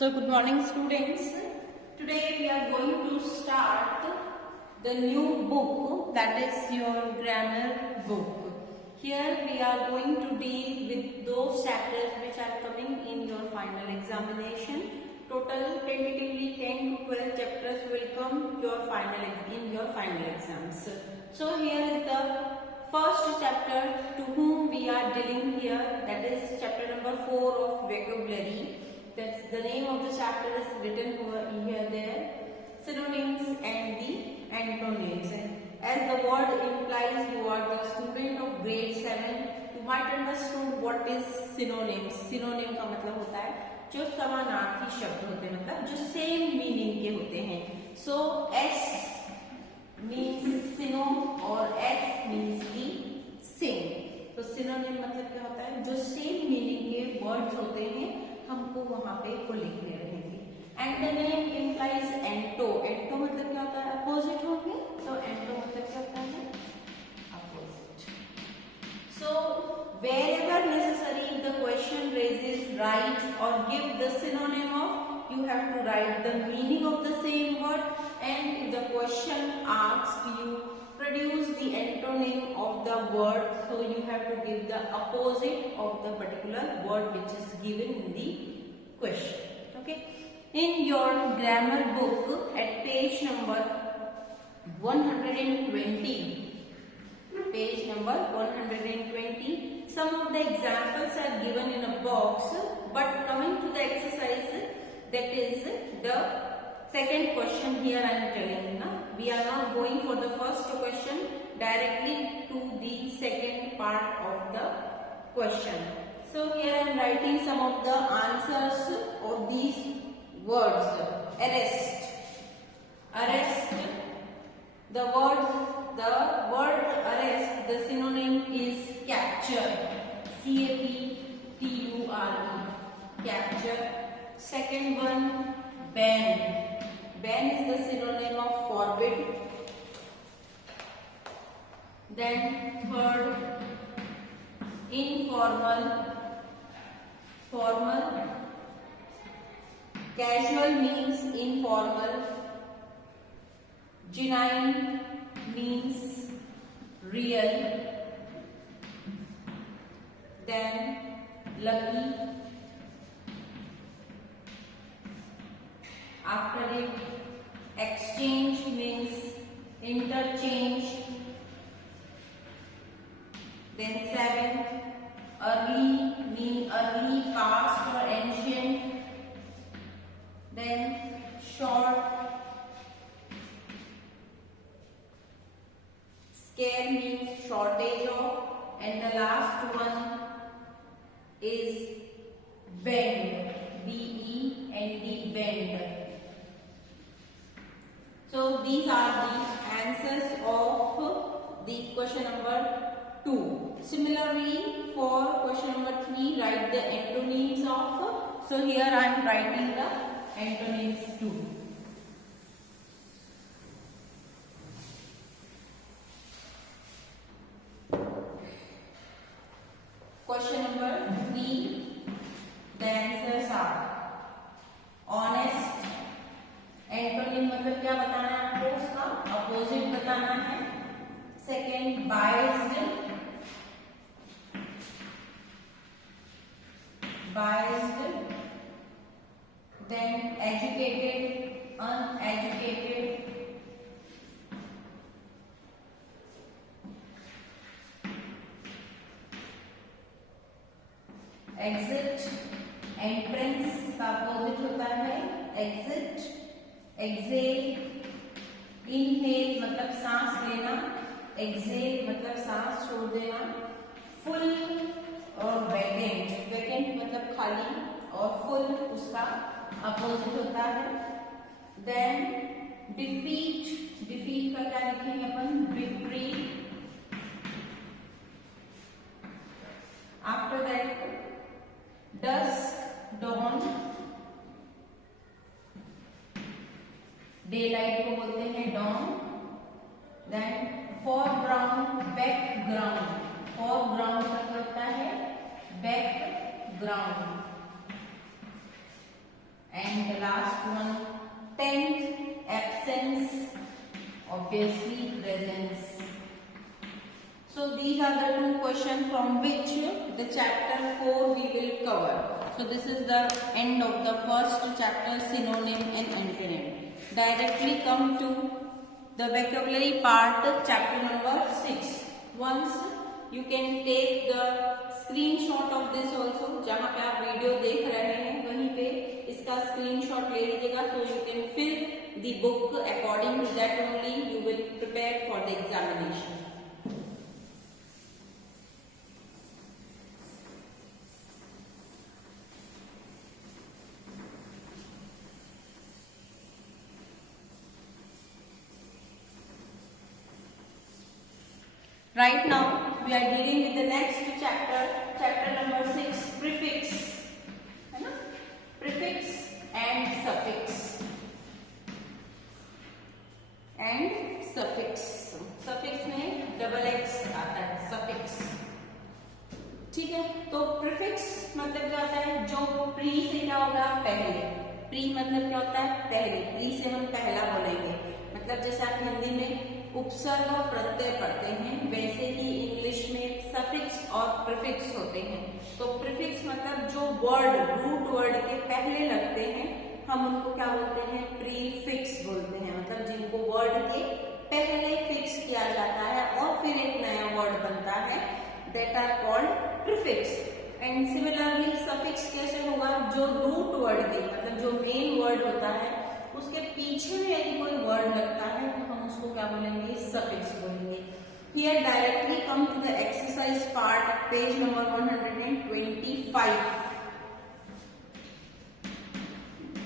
So good morning students. Today we are going to start the new book, that is your grammar book. Here we are going to deal with those chapters which are coming in your final examination. Total tentatively 10 to 12 chapters will come in your final exams. So here is the first chapter to whom we are dealing here, that is chapter number 4 of vocabulary. That's the name of the chapter is written over here there. Synonyms and the antonyms. As the word implies, you are the student of grade 7. You might understand what is synonyms. Synonym का मतलब होता है जो समानार्थी शब्द होते हैं, मतलब जो सेम मीनिंग के होते हैं. So S means syno और S means the same. तो synonym मतलब क्या होता है, जो सेम मीनिंग के वर्ड्स होते हैं हमको वहां पे को लिखने रहेंगे. Antonym implies एंटो. एंटो मतलब क्या होता है, अपोजिट होंगे. तो एंटो मतलब क्या होता है, opposite. So wherever necessary the question raises, write or give the synonym of. You have to write the meaning of the same word, and if the question asks you produce the antonym of the word, so you have to give the opposite of the particular word which is given in the question. Okay, in your grammar book at page number 120, page number 120, some of the examples are given in a box, but coming to the exercise, that is the second question. Here I am telling you now, we are not going for the first question, directly to the second part of the question. So here I am writing some of the answers of these words. Arrest. Arrest. The word arrest, the synonym is capture. CAPTURE. Capture. Second one, ban. Ban is the synonym of forbid. Then third, informal. Formal. Casual means informal. Genuine means real. Then lucky. After it, exchange means interchange. Then seventh, early means early, past or ancient. Then short. Scare means shortage of. And the last one is bend. BEND, bend. So these are the answers of the question number 2. Similarly, for question number 3, write the antonyms of. So here I am writing the antonyms too. Question number 3, the answers are honest. Antonym मतलब क्या बताना है आपको, उसका opposite बताना है. Second, biased. Biased. Then educated, uneducated. Exit. Entrance का opposite होता है एग्जिट. एक्सेल. इनहेल मतलब सांस लेना. एक्सेल मतलब सांस छोड़ देना. फुल और वैकेंट. वैकेंट मतलब खाली और फुल उसका अपोजिट होता है. Then defeat. डिफीट का क्या लिखेंगे अपन, victory. After that dusk, dawn. Daylight को बोलते हैं dawn. Then foreground, background. Foreground मतलब होता है background. And the last one, 10th, absence, obviously presence. So these are the two questions from which the chapter 4 we will cover. So this is the end of the first chapter, synonym and antonym. Directly come to the vocabulary part, chapter number 6. Once you can take the screenshot of this also, जहाँ पे आप video देख रहे हैं वहीं पे इसका screenshot ले लीजिएगा, so you can fill the book according to that only you will prepare for the examination. Right now we are dealing with the next chapter, chapter number 6, prefix, है ना? Prefix and suffix. And suffix. Suffix में double x आता है, suffix. ठीक है, तो prefix मतलब क्या होता है? जो pre से क्या होगा? पहले. pre मतलब क्या होता है? पहले. pre से हम पहला बोलेंगे. मतलब जैसे आप हिंदी में उपसर्ग और प्रत्यय पढ़ते हैं, वैसे ही इंग्लिश में सफिक्स और प्रीफिक्स होते हैं. तो प्रीफिक्स मतलब जो वर्ड रूट वर्ड के पहले लगते हैं, हम उनको क्या बोलते हैं? प्रीफिक्स बोलते हैं. मतलब जिनको वर्ड के पहले फिक्स किया जाता है और फिर एक नया वर्ड बनता है, that are called prefix. And similarly suffix कैसे होगा? जो रूट वर्ड के मतलब जो मेन वर्ड होता है उसके पीछे में यदि कोई वर्ड लगता है तो हम उसको क्या बोलेंगे? सफिक्स बोलेंगे. Here directly come to the exercise part, page number 125.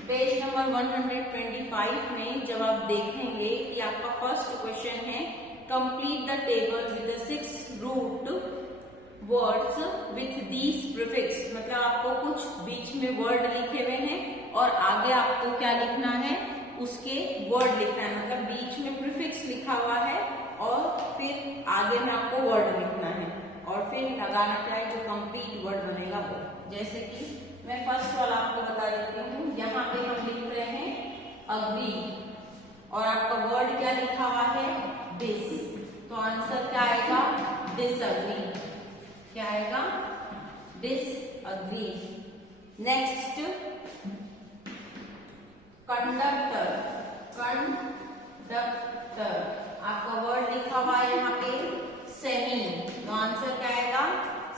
Page number 125 में जब आप देखेंगे कि आपका फर्स्ट क्वेश्चन है, complete the table with the 6 root words with these prefix. मतलब आपको कुछ बीच में वर्ड लिखे हुए हैं और आगे आपको क्या लिखना है? उसके वर्ड लिखना है. मतलब बीच में प्रीफिक्स लिखा हुआ है और फिर आगे में आपको वर्ड लिखना है और फिर लगाना क्या है? जो कंप्लीट वर्ड बनेगा वो. जैसे कि मैं फर्स्ट वाला आपको बता देती हूँ. यहाँ पे हम लिख रहे हैं अग्री और आपका वर्ड क्या लिखा हुआ है? दिस. तो आंसर क्या आएगा? डिसअग्री. क्या आएगा? डिसअग्री. Next, conductor. कंडक्टर आपका वर्ड लिखा हुआ है यहाँ पे सेमी. तो आंसर क्या आएगा?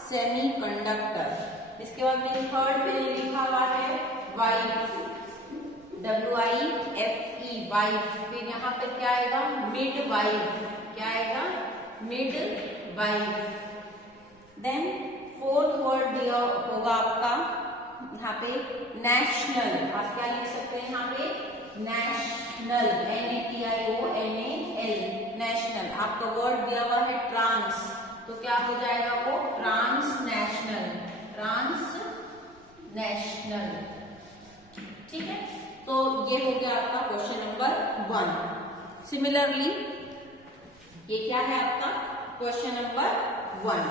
Semi conductor. इसके बाद में थर्ड पे लिखा हुआ है वाइफ. WIFE wife. फिर यहाँ पर क्या आएगा? Midwife. क्या आएगा? Midwife. Then fourth word दिया होगा आपका यहाँ पे नेशनल. आप क्या लिख सकते हैं यहाँ पे? नेशनल. NATIONAL. नेशनल. आपका वर्ड दिया हुआ है ट्रांस. तो क्या हो जाएगा वो? ट्रांसनेशनल. ट्रांसनेशनल. ठीक है, तो ये हो गया आपका क्वेश्चन नंबर 1. सिमिलरली ये क्या है आपका? Question number 1.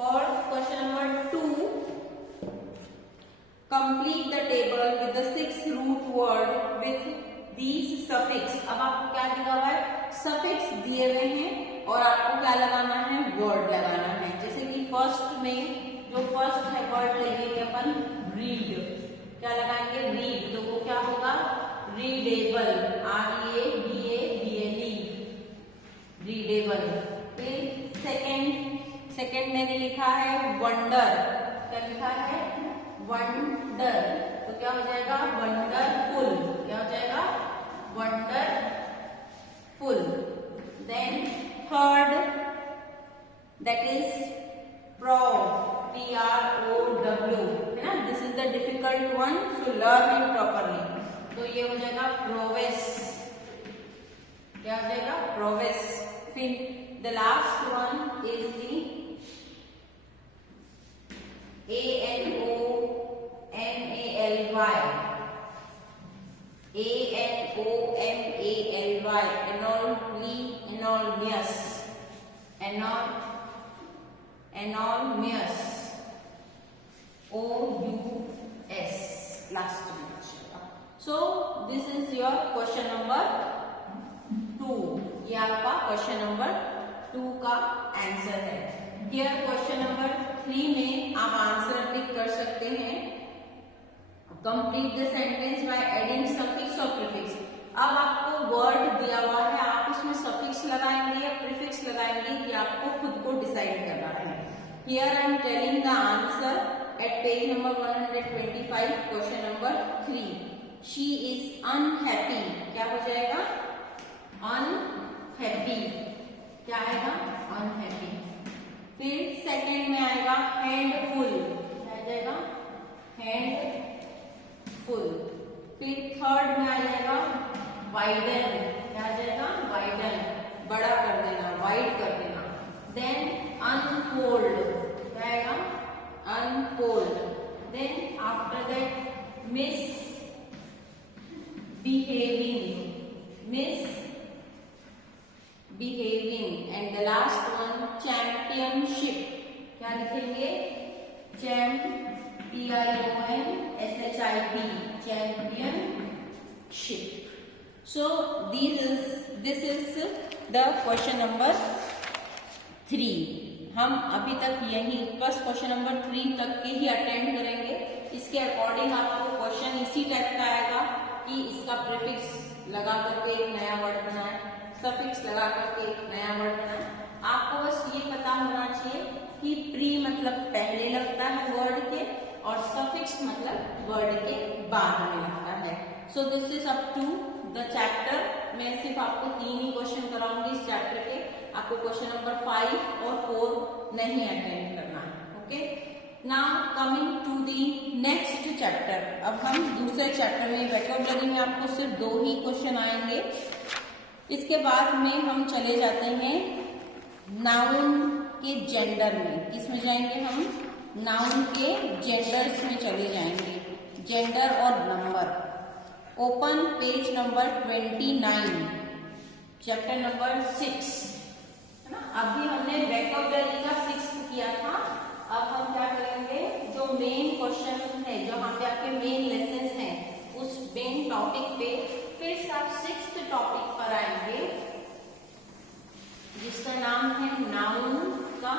For question number 2, complete the table with the 6 root word with these suffix. अब आपको क्या दिया हुआ है? सफिक्स दिए हुए हैं और आपको क्या लगाना है? वर्ड लगाना है. जैसे कि फर्स्ट में जो फर्स्ट है वर्ड लेंगे अपन रीड. क्या लगाएंगे? रीड. तो वो क्या होगा? रीडेबल. READABLE. रीडेबल. फिर सेकेंड मैंने लिखा है वंडर. क्या लिखा है? वंडर. तो क्या हो जाएगा? वंडरफुल. क्या हो जाएगा? Wonderful. Then third, that is prow. PROW, है ना? This is the difficult one, so learn it properly. तो ये हो जाएगा प्रोवेस. क्या हो जाएगा? प्रोवेस. फिर the last one is the ANONALY. ANONALY. Anonymous. Enormous, OUS last में। So this is your question number 2। ये आपका क्वेश्चन नंबर 2 का आंसर है। हियर क्वेश्चन नंबर 3 में आप आंसर टिक कर सकते हैं। Complete the sentence by adding suffix और प्रीफिक्स। अब आपको वर्ड दिया हुआ है, आप उसमें सफिक्स लगाएंगे या प्रीफिक्स लगाएंगे, ये आपको खुद को डिसाइड करना है। Here I am telling the answer at page number 125, question number 3। She is unhappy, क्या हो जाएगा? अनहैप्पी, क्या आएगा? अनहैप्पी। फिर सेकंड में आएगा हैंडफुल, क्या आ जाएगा? हैंडफुल। फिर थर्ड में आ जाएगा वाइडन, क्या आ जाएगा? वाइडन, बड़ा कर देना, वाइड कर देना। देन अनफोल्ड, क्या आएगा? Unfold. Then after that misbehaving, and the last one championship, क्या लिखेंगे? CHIP, championship. So this is the question number 3। हम अभी तक यही बस क्वेश्चन नंबर 3 तक के ही अटेंड करेंगे। इसके अकॉर्डिंग आपको क्वेश्चन इसी टाइप का आएगा कि इसका प्रीफिक्स लगा करके एक नया वर्ड बनाए, सफिक्स लगा करके एक नया वर्ड बनाए। आपको बस ये पता होना चाहिए कि प्री मतलब पहले लगता है वर्ड के, और सफिक्स मतलब वर्ड के बाद में लगता है। So this is up to the chapter. मैं सिर्फ आपको 3 ही क्वेश्चन कराऊंगी इस चैप्टर के। आपको क्वेश्चन नंबर 5 और 4 नहीं अटेंड करना है। Okay, now coming to the next chapter. अब हम दूसरे चैप्टर में वोकैबुलरी में आपको सिर्फ 2 ही क्वेश्चन आएंगे। इसके बाद में हम चले जाते हैं नाउन के जेंडर में। किसमें जाएंगे हम? नाउन के जेंडर्स में चले जाएंगे, जेंडर और number. Open page number 29, chapter number 6, है ना। अभी हमने वोकैबुलरी का 6th किया था। अब हम क्या करेंगे? जो मेन क्वेश्चन है, जो यहाँ पे आपके मेन लेसन हैं, उस मेन टॉपिक पे फिर से आप 6th टॉपिक पर आएंगे, जिसका नाम है नाउन का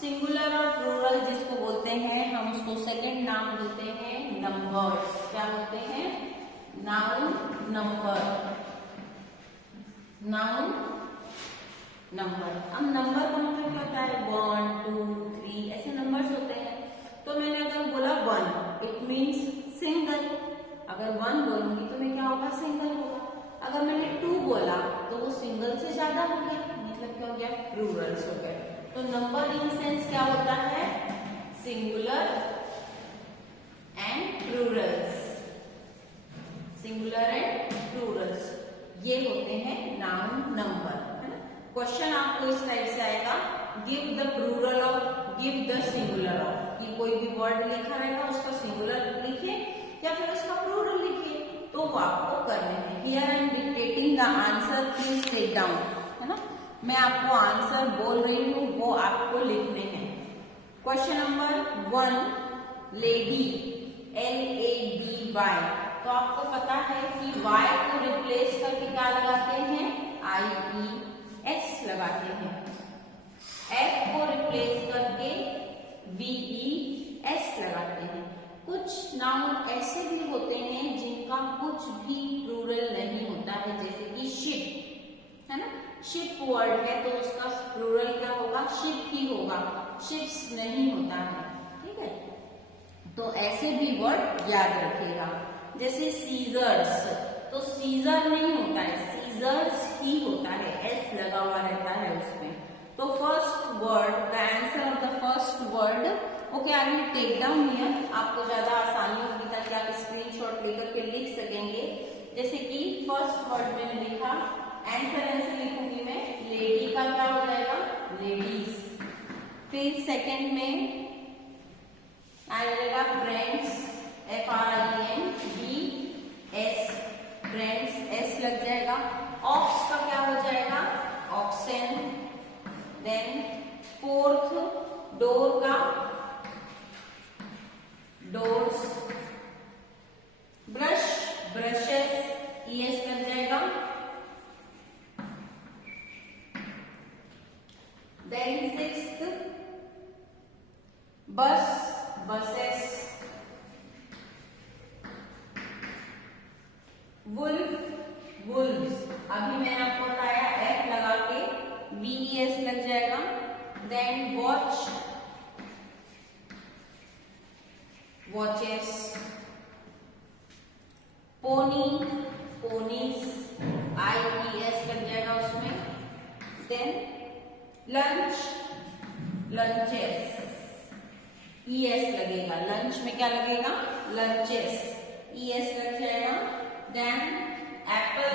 सिंगुलर और प्लूरल जिसको बोलते हैं, हम उसको सेकंड नाम देते हैं नंबर्स। क्या बोलते हैं? Noun number, noun number. अब नंबर का मतलब क्या होता है? 1 2 3 ऐसे नंबर्स होते हैं। तो मैंने अगर बोला 1, इट मीन्स सिंगल। अगर 1 बोलूंगी तो मैं क्या होगा? सिंगल होगा। अगर मैंने 2 बोला तो वो सिंगल से ज्यादा हो गया, मतलब क्या हो गया? प्लूरल्स हो गए। तो नंबर इन सेंस क्या होता है? Singular and Plurals, singular and Plurals, ये होते हैं नाउन नंबर, है ना। क्वेश्चन आपको इस टाइप से आएगा, give the plural of, give the singular of, कि कोई भी वर्ड लिखा रहेगा उसका सिंगुलर लिखे या फिर उसका प्लूरल लिखे, तो वो आपको करने हैं। Here I am dictating the answer, please take down, है ना। मैं आपको आंसर बोल रही हूँ, वो आपको लिखने हैं। Question number 1, lady, LADY। तो आपको पता है कि Y को रिप्लेस करके क्या लगाते हैं? IES लगाते हैं। F को रिप्लेस करके VES लगाते हैं। कुछ नाउन ऐसे भी होते हैं जिनका कुछ भी प्लूरल नहीं होता है, जैसे कि शिप, है ना। शिप वर्ड है तो उसका प्लूरल क्या होगा? शिप ही होगा, शिप्स नहीं होता है, ठीक है। तो ऐसे भी वर्ड याद रखिएगा। जैसे सीजर्स, तो सीजर नहीं होता है, सीजर्स ही होता है, S लगा हुआ रहता है उसमें। तो first word, the answer of the first word, okay, I will take down here. आपको ज्यादा आसानी होगी ताकि आप स्क्रीनशॉट लेकर के लिख सकेंगे। जैसे कि फर्स्ट वर्ड मैंने लिखा, आंसर लिखूंगी मैं, लेडी का क्या हो जाएगा? लेडीज। फिर सेकंड में आ जाएगा फ्रेंड्स, FRIENDS, फ्रेंड्स, S लग जाएगा। ऑक्स का क्या हो जाएगा? ऑक्सेन। देन फोर्थ डोर का डोर्स, ब्रश ब्रशेस, ES लग जाएगा। Then sixth bus buses, wolf wolves, अभी मैंने आपको बताया F लगा के VES लग जाएगा। Then watch watches, pony ponies, IES लग जाएगा उसमें। देन लंच लंचेस, ES लगेगा। लंच में क्या लगेगा? लंचेस, ES लग जाएगा। Then apple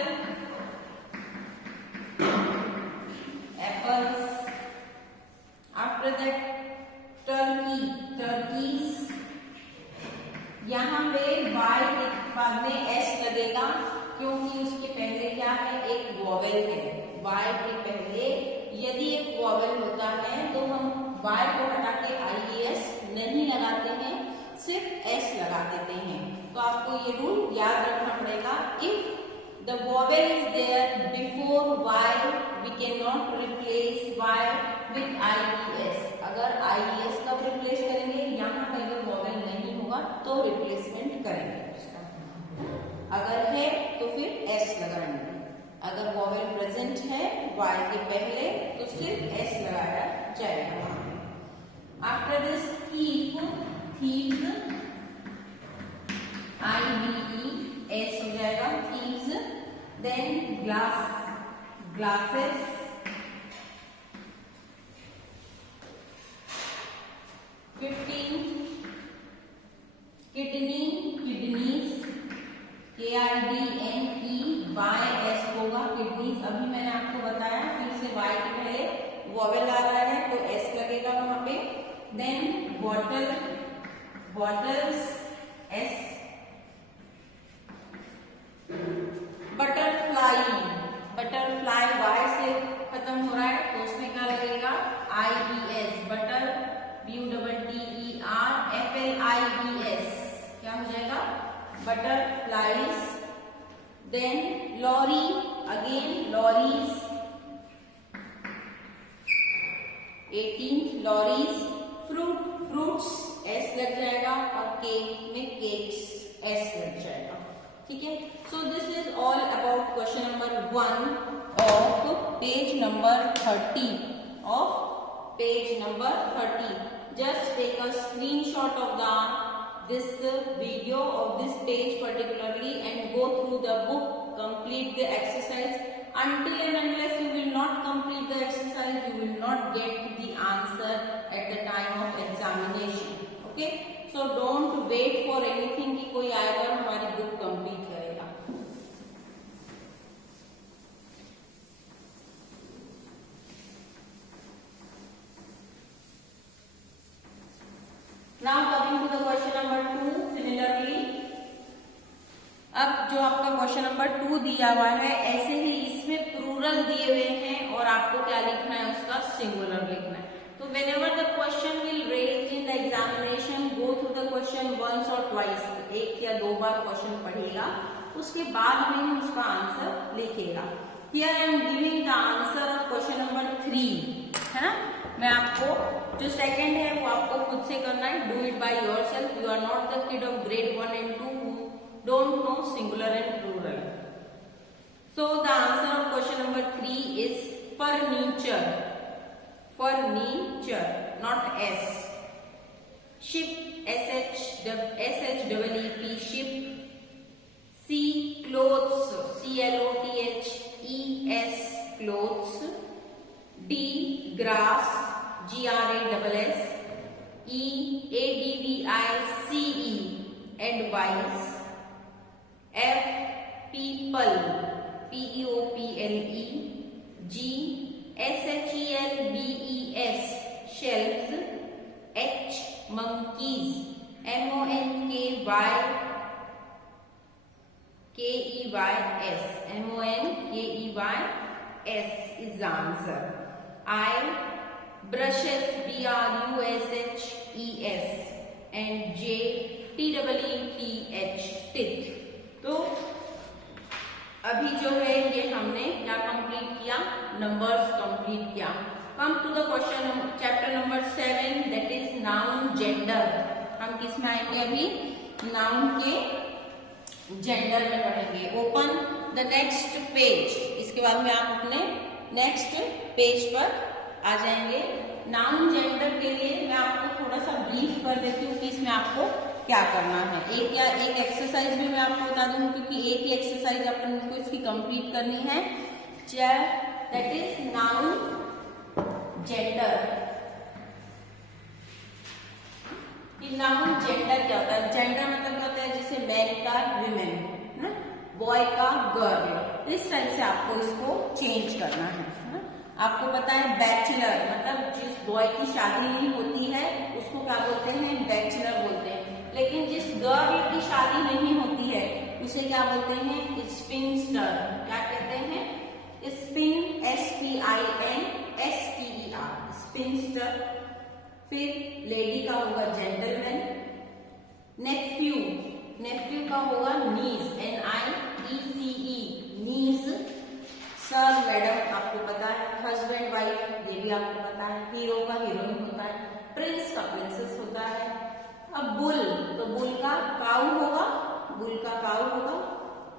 apples, after that turkey turkeys, यहाँ पे Y के बाद में S लगेगा क्योंकि उसके पहले क्या है? एक वॉवेल है। Y के पहले यदि एक वॉवेल होता है तो हम Y को हटा के IES नहीं लगाते हैं, सिर्फ S लगा देते हैं। तो आपको ये रूल याद रखना पड़ेगा। If the vowel is there before Y, we can not replace Y with IES। अगर IES कब रिप्लेस करेंगे? यहाँ पे अगर वॉवेल नहीं होगा तो रिप्लेसमेंट करेंगे उसका। अगर है तो फिर S लगाएंगे। अगर वॉवेल प्रेजेंट है Y के पहले तो सिर्फ S लगाया जाएगा। After this thief, thieves, IBES हो जाएगा, थीव्स। Then glass glasses, 15 kidney kidneys, KIDNEYS होगा किडनीज। अभी मैंने आपको बताया फिर से Y के पहले वॉवेल आ रहा है तो S लगेगा वहां पे। Then bottle bottles, S। Butterfly butterfly Y से खत्म हो रहा है तो उसमें क्या लगेगा? IES, बटर BUTTER FLIES, क्या हो जाएगा? Butterflies. Then lorry, again lorries, 18 lorries. Fruit fruits, S लग जाएगा और केक में केक्स, S लग जाएगा। ठीक है। So this is all about question number 1 of page number 30 of page number 30। Just take a screenshot of this video of this page particularly and go through the book, complete the exercise. Until and unless you will not complete the exercise, you will not get the answer at the time of examination. Okay? So don't wait for anything कि कोई आएगा और हमारी book complete करेगा। Now coming to the question number 2, similarly, अब जो आपका question number 2 दिया हुआ है ऐसे ही इसमें प्लूरल दिए हुए हैं और आपको क्या लिखना है? उसका सिंगुलर लिखना है। तो whenever the question will raised in the examination, go through the question once or twice, एक या दो बार क्वेश्चन पढ़िएगा, उसके बाद में ही उसका आंसर लिखेगा। Here I am giving the answer of question number 3, है ना? मैं आपको जो सेकंड है वो आपको खुद से करना है। Do it by yourself. You are not the kid of grade 1 and 2 who don't know singular and plural. So the answer of question number 3 is furniture. Furniture, not S. Ship, SHEEP, ship. C, clothes, CLOTHES, clothes. D, grass, GRASS. E, ADVICE, advice. F, people, PEOPLE. G, SHELVES, shelves. H, monkeys, MONKYKEYS, MONKEYS is the answer. I, brushes, BRUSHES, and J TEETH, teeth. तो अभी जो है ये हमने क्या complete किया, numbers complete किया. Come to the question chapter number 7, that is noun gender. हम किस में आएंगे, अभी नाउन के जेंडर में पढ़ेंगे. Open the next page. इसके बाद में आप अपने नेक्स्ट पेज पर आ जाएंगे. नाउन जेंडर के लिए मैं आपको थोड़ा सा ब्रीफ कर देती हूँ कि इसमें आपको क्या करना है. एक एक्सरसाइज भी मैं आपको बता दूं, क्योंकि एक ही एक्सरसाइज अपन को इसकी कंप्लीट करनी है. That is noun gender. Noun gender क्या होता है? जेंडर मतलब क्या होता है, जैसे मैन का विमेन, बॉय का गर्ल. इस टाइप से आपको इसको चेंज करना है. आपको पता है बैचलर मतलब जिस बॉय की शादी नहीं होती है उसको क्या बोलते हैं, बैचलर बोलते हैं. लेकिन जिस गर्ल की शादी नहीं होती है उसे क्या बोलते हैं, स्पिनस्टर. क्या कहते हैं, स्पिन, SPINSTER, स्पिनस्टर. फिर लेडी का होगा जेंटलमैन. नेफ्यू, नेफ्यू का होगा नीज, NIECE, नीज. सर, मैडम आपको पता है. हस्बैंड, वाइफ ये भी आपको पता है. हीरो का हीरोइन होता है. प्रिंस का प्रिंसेस होता है. अब बुल, तो बुल का काऊ होगा, बुल का काऊ होगा.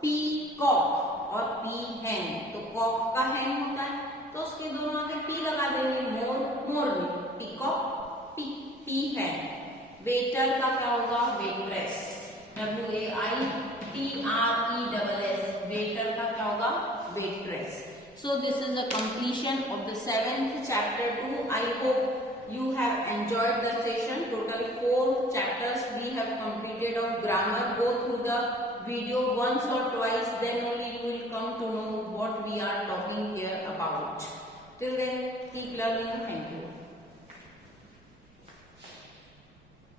पीकॉक और पी हैन, तो कॉक का हैन होता है, तो उसके दोनों आगे पी लगा देंगे. मोर, मोर में पीकॉक, पी हैन. वेटर का क्या होगा, वेट्रेस, WAITRESS, वेटर का क्या होगा, waitress. So this is the completion of the 7th chapter 2. I hope you have enjoyed the session. Total 4 chapters we have completed of grammar. Go through the video once or twice, then only you will come to know what we are talking here about. Till then, keep learning. Thank you.